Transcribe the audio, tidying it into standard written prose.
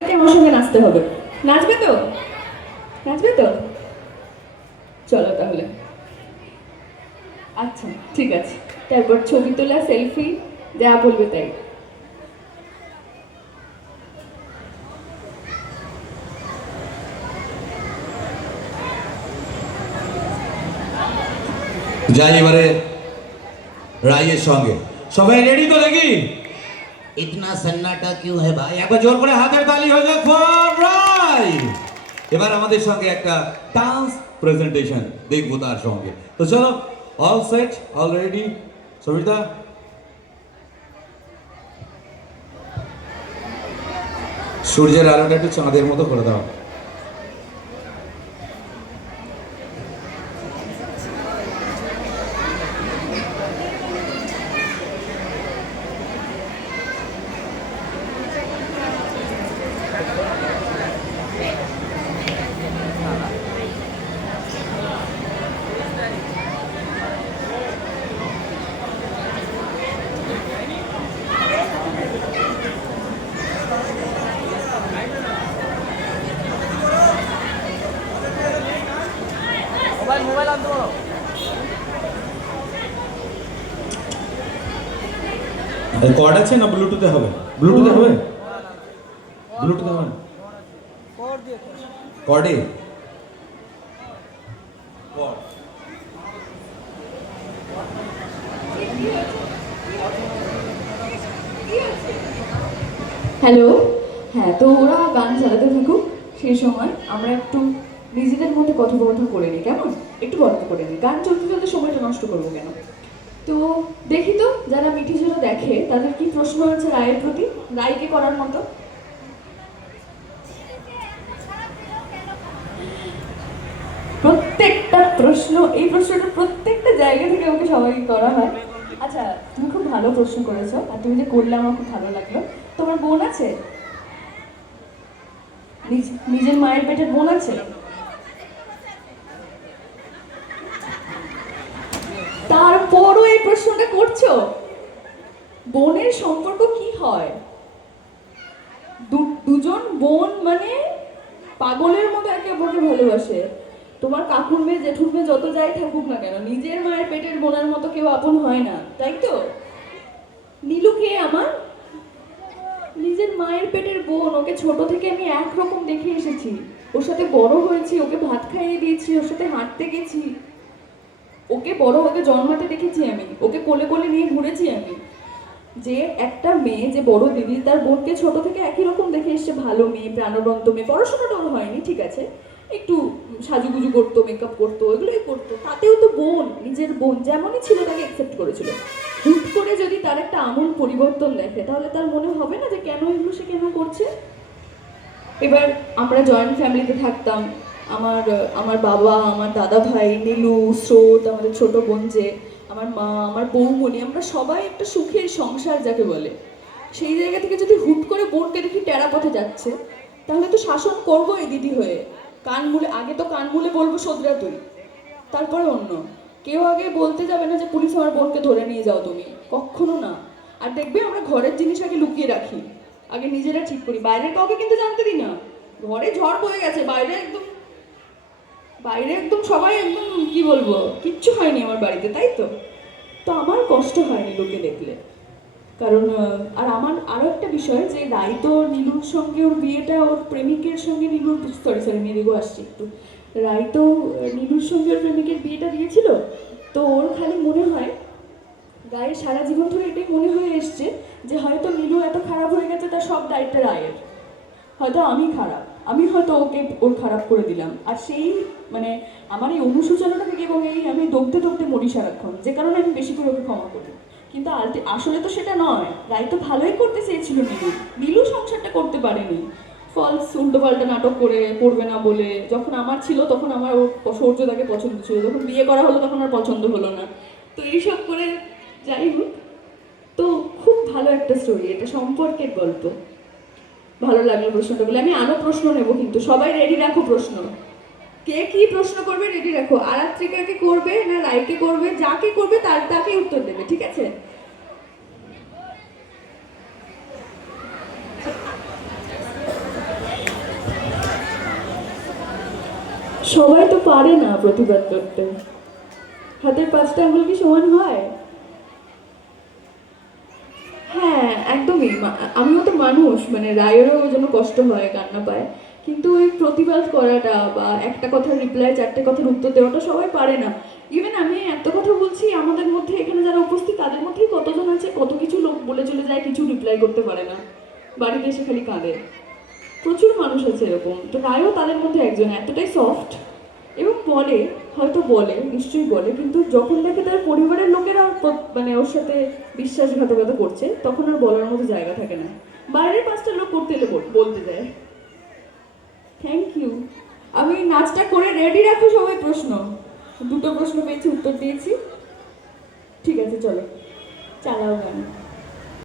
আমার সঙ্গে নাচতে হবে। নাচবে তো? নাচবে তো? চলো তাহলে। আচ্ছা, ঠিক আছে। তারপর ছবি তোলা, সেলফি, যা বলবে তাই। যাই এবারে রাইয়ের সঙ্গে। সবাই রেডি তো দেখি? इतना सन्नाटा क्यों है भाई? একবার জোর করে হাতের তালি হয়ে যাক ফর রাই। এবার আমাদের সঙ্গে একটা ডান্স প্রেজেন্টেশন দেখবো তার সঙ্গে। তো চলো, all set, all ready. Sabita, সূর্যের আলোটা একটু চাঁদের মতো করে দাও। মোবাইল আনতে বলো। কর্ড আছে না ব্লুটুথে হবে? ব্লুটুথে হবে? ব্লুটুথে হবে? কর্ডে? হ্যালো। হ্যাঁ, তো ওরা গান চালাতে থাকুক, সেই সময় আমরা একটু নিজেদের মধ্যে কথোপকথন করে নিই, কেমন? একটু গল্প করে নিই, গান চলতে চলতে সময়টা নষ্ট করবো কেন? তো দেখি তো যারা মিঠিঝোড়া দেখে তাদের কি প্রশ্ন আছে রায়ের প্রতি, রায়কে করার মতো। প্রত্যেকটা প্রশ্ন, এই প্রশ্নটা প্রত্যেকটা জায়গা থেকে ওকে সবাইকে করা হয়। আচ্ছা, তুমি খুব ভালো প্রশ্ন করেছো, আর তুমি যে করলে আমার খুব ভালো লাগলো। তোমার বোন আছে? নিজের মায়ের পেটের বোন আছে? তারপরও এই প্রশ্নটা করছো? বোনের সম্পর্ক কি হয়? দুজন বোন মানে পাগলের মতো একে অপরকে ভালোবাসে। তোমার কাকুর মেয়ে, জেঠুর মেয়ে যত যাই থাকুক না কেন, নিজের মায়ের পেটের বোনের মতো কেউ আপন হয় না, তাই তো? নীলু কে আমার? নিজের মায়ের পেটের বোন। ওকে ছোট থেকে আমি একরকম দেখে এসেছি, ওর সাথে বড় হয়েছি, ওকে ভাত খাইয়ে দিয়েছি, ওর সাথে হাঁটতে গেছি, ওকে বড় হতে জন্মাতে দেখেছি আমি, ওকে কোলে কোলে নিয়ে ঘুরেছি আমি। যে একটা মেয়ে, যে বড় দিদি, তার বোনকে ছোট থেকে একই রকম দেখে এসছে, ভালো মেয়ে, প্রাণবন্ত মেয়ে, পড়াশোনাটা ওর হয়নি ঠিক আছে, একটু সাজুগুজু করতো, মেকআপ করতো, এগুলোই করতো, তাতেও তো বোন, নিজের বোন যেমনই ছিল তাকে অ্যাকসেপ্ট করেছিল। হুট করে যদি তার একটা আমূল পরিবর্তন দেখে, তাহলে তার মনে হবে না যে কেন এগুলো সে কেন করছে? এবার আমরা জয়েন্ট ফ্যামিলিতে থাকতাম। আমার আমার বাবা, আমার দাদা ভাই, নীলু, স্রোত, আমাদের ছোট বোন যে, আমার মা, আমার বৌমনি, আমরা সবাই একটা সুখের সংসার যাকে বলে। সেই জায়গা থেকে যদি হুট করে বোনকে দেখি টেরা পথে যাচ্ছে, তাহলে তো শাসন করবো এই দিদি হয়ে। কান মুলে, আগে তো কান মুলে বলবো শোধরা তুই, তারপরে অন্য কেউ। আগে বলতে যাবে না যে পুলিশ আমার বোনকে ধরে নিয়ে যাও তুমি, কখনো না। আর দেখবে আমরা ঘরের জিনিস আগে লুকিয়ে রাখি, আগে নিজেরা ঠিক করি, বাইরের কাউকে কিন্তু জানতে দিই না। ঘরে ঝড় বয়ে গেছে, বাইরে একদম, বাইরে একদম সবাই একদম, কি বলবো, কিচ্ছু হয়নি আমার বাড়িতে, তাই তো? তো আমার কষ্ট হয়নি লোকে দেখলে। কারণ আর আমার আরো একটা বিষয়, যে রাই তো নীলুর সঙ্গে ওর বিয়েটা, ওর প্রেমিকের সঙ্গে নীলুর, সরি সরি মেরিগো আসছে একটু, রাই তো নীলুর সঙ্গে ওর প্রেমিকের বিয়েটা দিয়েছিল। তো ওর খালি মনে হয়, রায়ের সারা জীবন ধরে এটাই মনে হয়ে এসছে, যে হয়তো নীলু এত খারাপ হয়ে গেছে, তার সব দায়িত্ব রায়ের, হয়তো আমি খারাপ, আমি হয়তো ওকে ওর খারাপ করে দিলাম। আর সেই মানে আমার এই অনুশোচনাটা থেকে এবং এই আমি দৌড়তে দৌড়তে মরি সারাক্ষণ, যে কারণে আমি বেশি করে ওকে ক্ষমা করি। কিন্তু আসলে তো সেটা নয়, রায় তো ভালোই করতে চেয়েছিল নীলু, নীলু সংসারটা করতে পারেনি। ফলস উল্টোপাল্টা নাটক করে, করবে না বলে, যখন আমার ছিল তখন আমার ওর সৌর্য তাকে পছন্দ ছিল, যখন বিয়ে করা হলো তখন আর পছন্দ হলো না। তো এইসব করে, যাই হোক, তো খুব ভালো একটা স্টোরি, এটা সম্পর্কের গল্প। ভালো লাগলো প্রশ্নটা বলে। আমি আরো প্রশ্ন নেব, কিন্তু সবাই রেডি রাখো প্রশ্ন। কে কি প্রশ্ন করবে রেডি রাখো। আরাত্রিকাকে করবে না রায়কে করবে, যাকে করবে তার তাকে উত্তর দেবে, ঠিক আছে? সবাই তো পারে না প্রতিবাদ করতে। হাতের 5টা আঙুল কি সমান হয়? হ্যাঁ একদমই, আমিও তো মানুষ, মানে রায়েরও ওই জন্য কষ্ট হয়, কান্না পায়, কিন্তু ওই প্রতিবাদ করাটা বা একটা কথার রিপ্লাই 4টে কথার উত্তর দেওয়াটা সবাই পারে না। ইভেন আমি এত কথা বলছি, আমাদের মধ্যে এখানে যারা উপস্থিত তাদের মধ্যেই কতজন আছে কত কিছু লোক বলে চলে যায়, কিছু রিপ্লাই করতে পারে না, বাড়িতে এসে খালি কাঁদে। প্রচুর মানুষ আছে এরকম, তো রায়ও তাদের মধ্যে একজন, এতটাই সফট এবং বলে, হয়তো বলে, নিশ্চয়ই বলে, কিন্তু যখন দেখে তার পরিবারের লোকেরা মানে ওর সাথে বিশ্বাসঘাতকতা করছে, তখন আর বলার মতো জায়গা থাকে না। বাইরের 5টা লোক করতে এলে বলতে যায়। Thank you. আমি নাচটা করে রেডি রাখো সবাই। প্রশ্ন, 2টো প্রশ্ন পেয়েছি, উত্তর দিয়েছি। ঠিক আছে, চলো চালাও গান।